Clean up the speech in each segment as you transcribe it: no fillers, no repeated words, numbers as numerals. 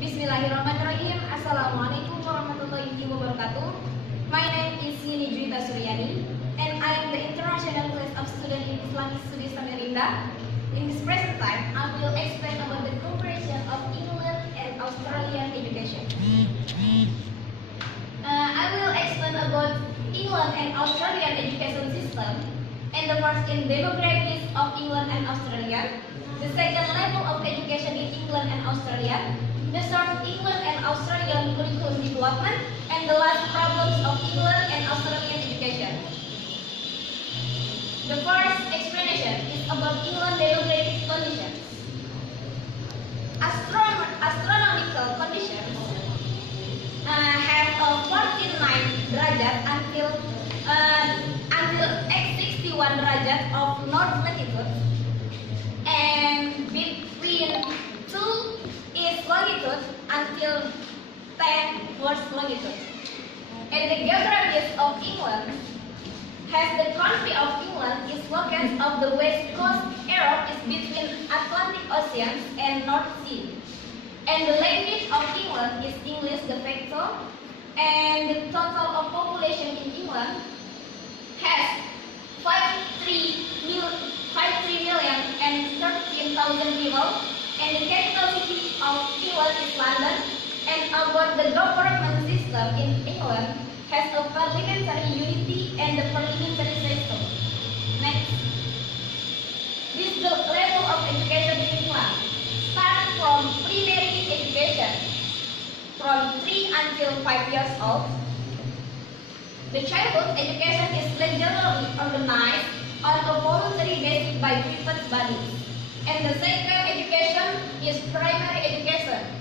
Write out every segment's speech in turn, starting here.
Bismillahirrahmanirrahim. Assalamualaikum warahmatullahi wabarakatuh. My name is Juwita and I am the International Class of Student in Islamic Studies Samarinda. In this present time, I will explain about the comparison of England and Australian education. I will explain about England and Australian education system, and the first in demographics of England and Australia, the second level of education in England and Australia, the third England and Australian curriculum development, and the last problems of England and Australian education. The first explanation is about England demographic conditions. Astronomical conditions have a 49 derajat until X61 derajat of north latitude, and between 2 east longitude until 10 west longitude. And the geography of England has the country of England is located of the west coast. Europe is between Atlantic Ocean and North Sea. And the language of England is English de facto. And the total of population in England has 53,013,000 people. And the capital city of England is London. And about the government system in England has a parliamentary unity and the parliamentary system. Next. This is the level of education in England. Start from primary education from 3 until 5 years old. The childhood education is generally organized on a voluntary basis by private bodies. And the second education is primary education.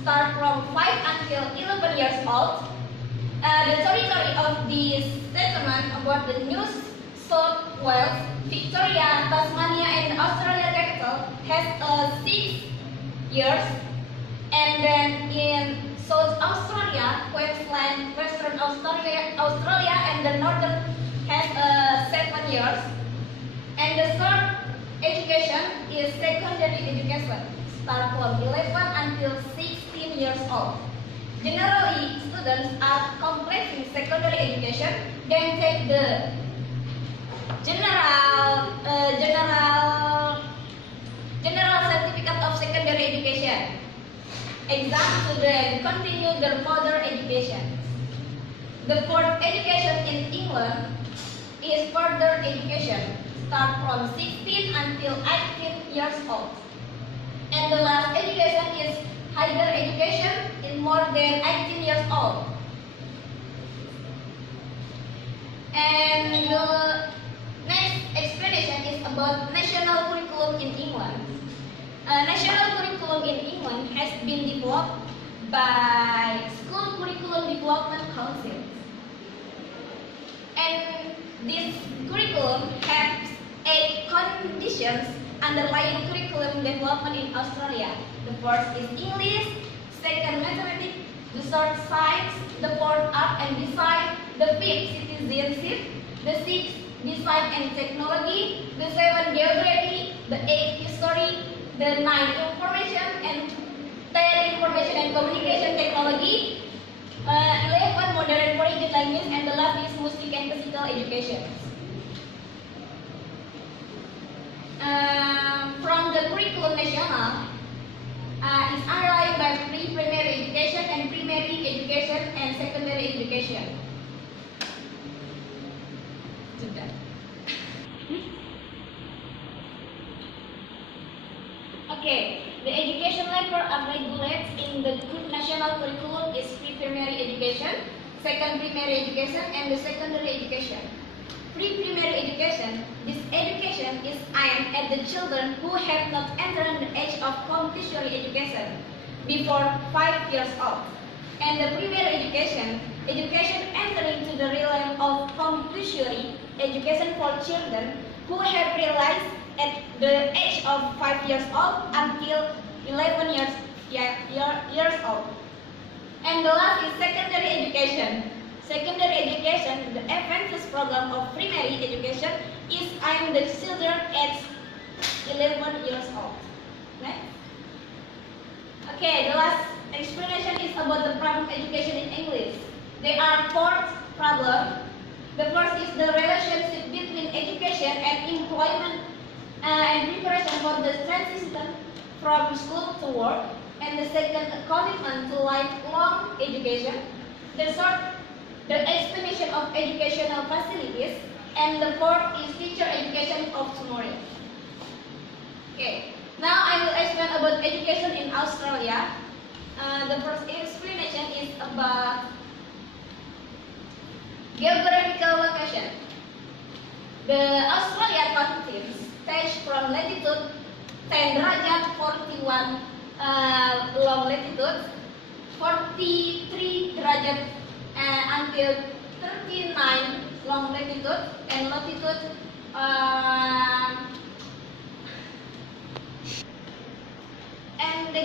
Start from 5 until 11 years old. The territory of the settlement about the New South Wales, Victoria, Tasmania, and Australia capital has 6 years. And then in South Australia, Queensland, Western Australia, and the Northern has 7 years. And the third education is secondary education. Start from 11 until 16 years old. Generally, students are completing secondary education, then take the general certificate of secondary education exam to then continue their further education. The fourth education in England is further education, start from 16 until 18 years old. And the last education is higher education in more than 18 years old. And the next explanation is about national curriculum in England. National curriculum in England has been developed by School Curriculum Development Council. And this curriculum has 8 conditions underlying curriculum development in Australia. The first is English, second mathematics, the third science, the fourth art and design, the fifth citizenship, the sixth design and technology, the seventh geography, the eighth history, the ninth information and 10 information and communication technology, 11 modern foreign language, and the last is music and physical education. From the curriculum national is underlined by pre-primary education and primary education and secondary education. Okay, the education level regulated in the national curriculum is pre-primary education, second primary education, and the secondary education. Pre-primary education, this education is aimed at the children who have not entered the age of compulsory education before 5 years old. And the primary education, education entering to the realm of compulsory education for children who have realized at the age of 5 years old until 11 years old. And the last is secondary education. Secondary education, the advanced program of primary education, is aimed at children aged 11 years old. Next. Okay, the last explanation is about the problem of education in English. There are four problems. The first is the relationship between education and employment and preparation for the transition from school to work. And the second, a commitment to lifelong education. The third, the explanation of educational facilities. And the fourth is teacher education of tomorrow. Okay, now I will explain about education in Australia. The first explanation is about geographical location. The Australia contains states from latitude 10 derajat 41 long latitude, 43 derajat until 39 long latitude, and latitude and the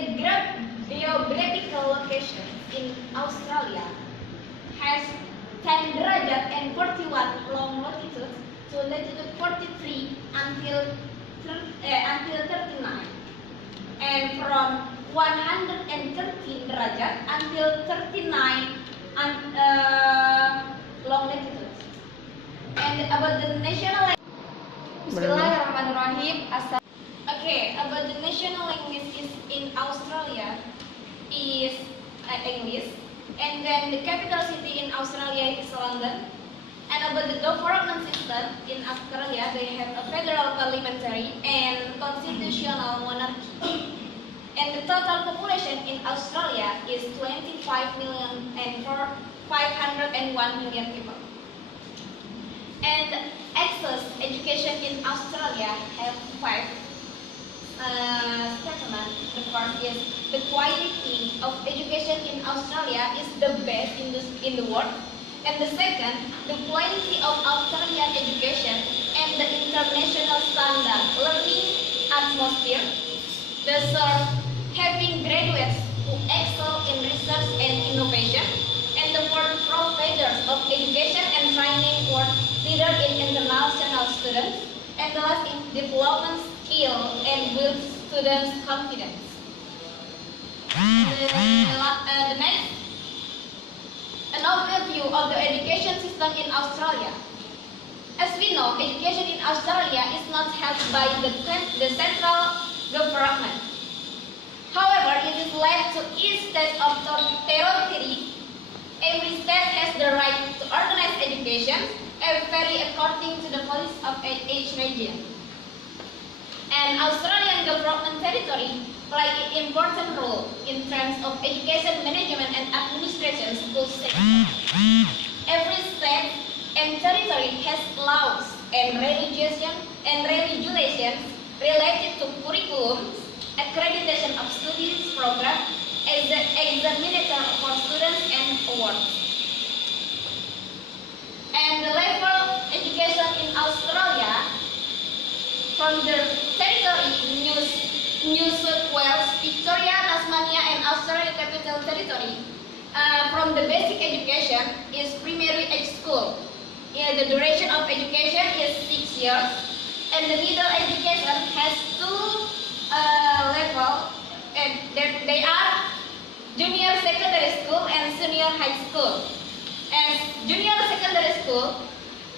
geographical location in Australia has 10 derajat and 41 long latitude to latitude 43 until 39, and from 113 derajat until 39 long latitude. And about the national Bismillahirrahmanirrahim. Okay, about the national language is in Australia is English, and then the capital city in Australia is London. And about the government system in Australia, they have a federal parliamentary and constitutional monarchy. And the total population in Australia is 25 million and 501 million people. And access education in Australia have five statements. The first is the quality of education in Australia is the best in the world. And the second, the quality of Australian education and the international standard learning atmosphere. The third, having graduates who excel in research and innovation. And the fourth, providers of education and training for leader in international students. And the last is development skill and build students' confidence. The next, an overview of the education system in Australia. As we know, education in Australia is not held by the central government. However, it is left to each state of territory. Every state has the right to organize education, vary according to the policy of each region. And Australian government territory play an important role in terms of education management and administration school sector. Every state and territory has laws and regulations related to curriculums, accreditation of students program, as the examinator for students and awards. And the level education in Australia from the territory New South Wales, Victoria, Tasmania, and Australia Capital Territory. From the basic education is primary school. The duration of education is 6 years, and the middle education has two levels, and they are junior secondary school and senior high school. As junior secondary school,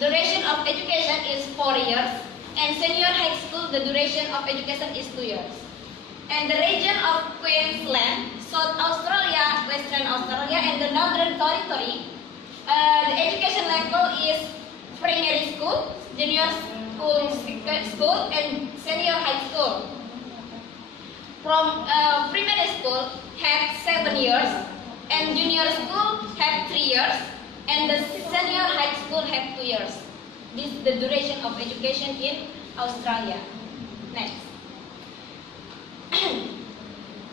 duration of education is 4 years, and senior high school, the duration of education is 2 years. And the region of Queensland, South Australia, Western Australia, and the Northern Territory, the education level is primary school, junior school, and senior high school. From primary school have 7 years, and junior school have 3 years, and the senior high school have 2 years. This is the duration of education in Australia. Next.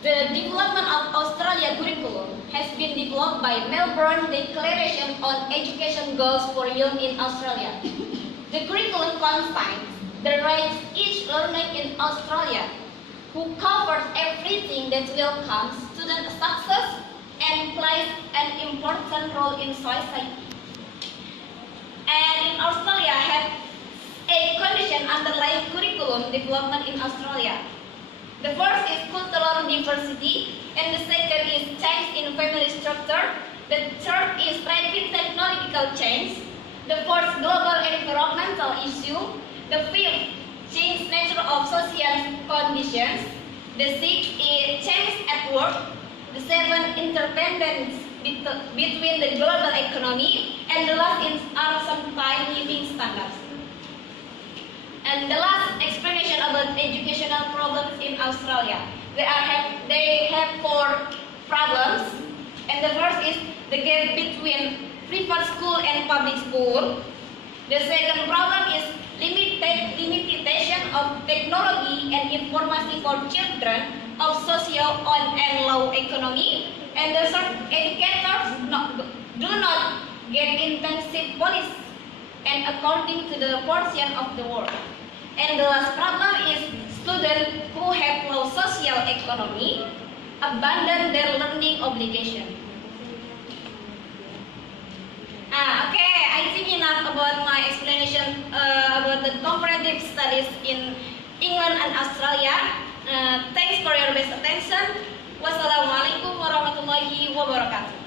The development of Australia curriculum has been developed by Melbourne Declaration on Education Goals for Youth in Australia. The curriculum combines the rights each learner in Australia, who covers everything that welcomes student success and plays an important role in society. And in Australia have a condition underlying curriculum development in Australia. The first is cultural diversity, and the second is change in family structure. The third is rapid technological change. The fourth, global environmental issue. The fifth, change nature of social conditions. The sixth is change at work. The seventh, interdependence between the global economy. And the last is are sometimes living standards. And the last explanation about educational problems in Australia. They have four problems. And the first is the gap between private school and public school. The second problem is limitation of technology and information for children of social and low economy. And the third, educators do not get intensive policy and according to the portion of the work. And the last problem is students who have low social economy abandon their learning obligation. Okay, I think enough about my explanation about the comparative studies in England and Australia. Thanks for your best attention. Wassalamualaikum warahmatullahi wabarakatuh.